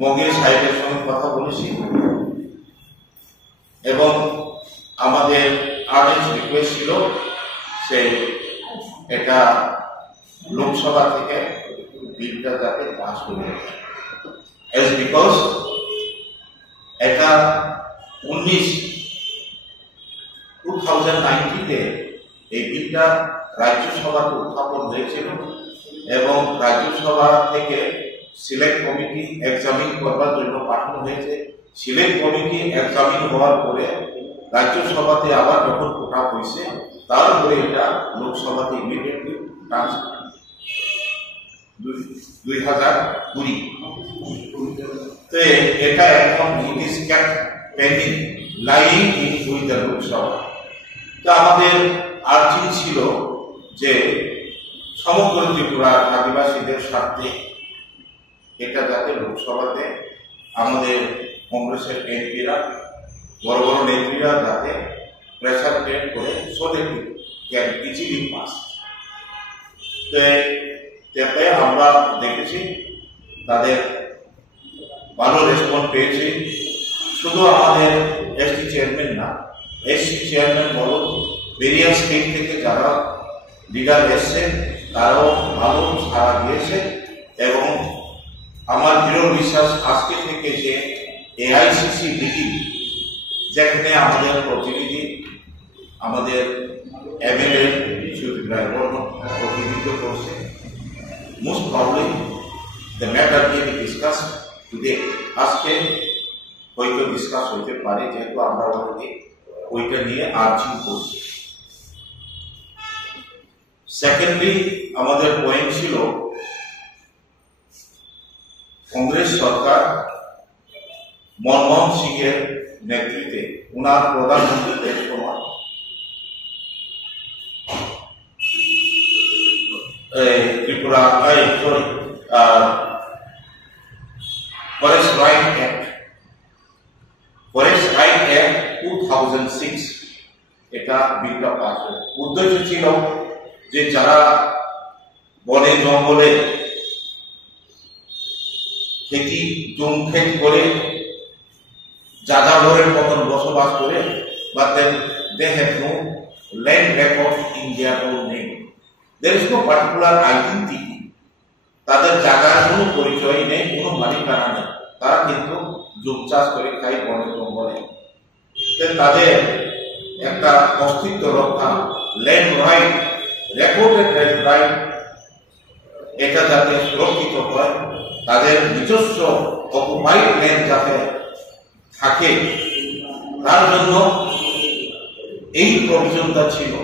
মগির সাহেবের সঙ্গে কথা বলেছি এবং আমাদের আর্নেস্ট রিকোয়েস্ট ছিল সে এটা লোকসভা থেকে বিলটা যাতে পাস করে এজ বিকজ এটা 2019-তে এই বিলটা রাজ্যসভাতে উত্থাপন হয়েছিল এবং রাজ্যসভা থেকে সিলেক্ট কমিটি এক্সামিন করবার জন্য পাঠানো হয়েছে। সিলেক্ট কমিটি এক্সামিন হওয়ার পরে রাজ্যসভাতে আবার যখন ওঠা হয়েছে তারপরে এটা লোকসভাতে ইমিডিয়েটলি ট্রান্সফার 2020 তো এটা এখন it is kept pending lying in with the Lok Sabha. তো আমাদের আর্জি ছিল যে সমগ্র ত্রিপুরার আদিবাসীদের স্বার্থে এটা যাতে লোকসভাতে আমাদের কংগ্রেসের এমপিরা বড় বড় নেত্রীরা যাতে প্রেসার ক্রিয়েট করে so that can easily pass. তাতে আমরা দেখেছি তাদের ভালো রেসপন্স পেয়েছি। শুধু আমাদের এসটি চেয়ারম্যান না, এসটি চেয়ারম্যান বলো ভেরিয়াস স্টেট থেকে যারা লিডার এসছে তারাও ভালো সাড়া দিয়েছে এবং আমার দৃঢ় বিশ্বাস আজকে থেকে যে এআইসিসি মিটিং যেখানে আমাদের প্রতিনিধি আমাদের এমএলএ প্রতিনিধিত্ব করছে, মোস্ট প্রবলি দ্য ম্যাটার নিয়ে ডিসকাস টুডে আজকে হয়তো ডিসকাস হইতে পারে যেহেতু আমরা অলরেডি ওইটা নিয়ে আর্জি করছি। সেকেন্ডলি আমাদের পয়েন্ট ছিল কংগ্রেস সরকার মনমোহন সিং এর নেতৃত্বে উনার প্রধানমন্ত্রীদের সময় ত্রিপুরা ফরেস্ট রাইট অ্যাক্ট 2006 এটা বিলটা পাস হয়। উদ্দেশ্য ছিল যে যারা বনে জঙ্গলে খেতি জুম খেত করে যাযাবরের মতন বসবাস করে বা they have no land record in their own name. There is no particular identity. তাদের জায়গার কোনো পরিচয় নেই, কোনো মালিকানা নেই, তারা কিন্তু জুম চাষ করে খাই বনে জঙ্গলে। তাদের একটা অস্তিত্ব রক্ষা, land right, recorded land right এটা যাতে সুরক্ষিত হয়, তাদের নিজস্ব অকুপাইড ল্যান্ড যাতে থাকে তার জন্য এই প্রভিশনটা ছিল।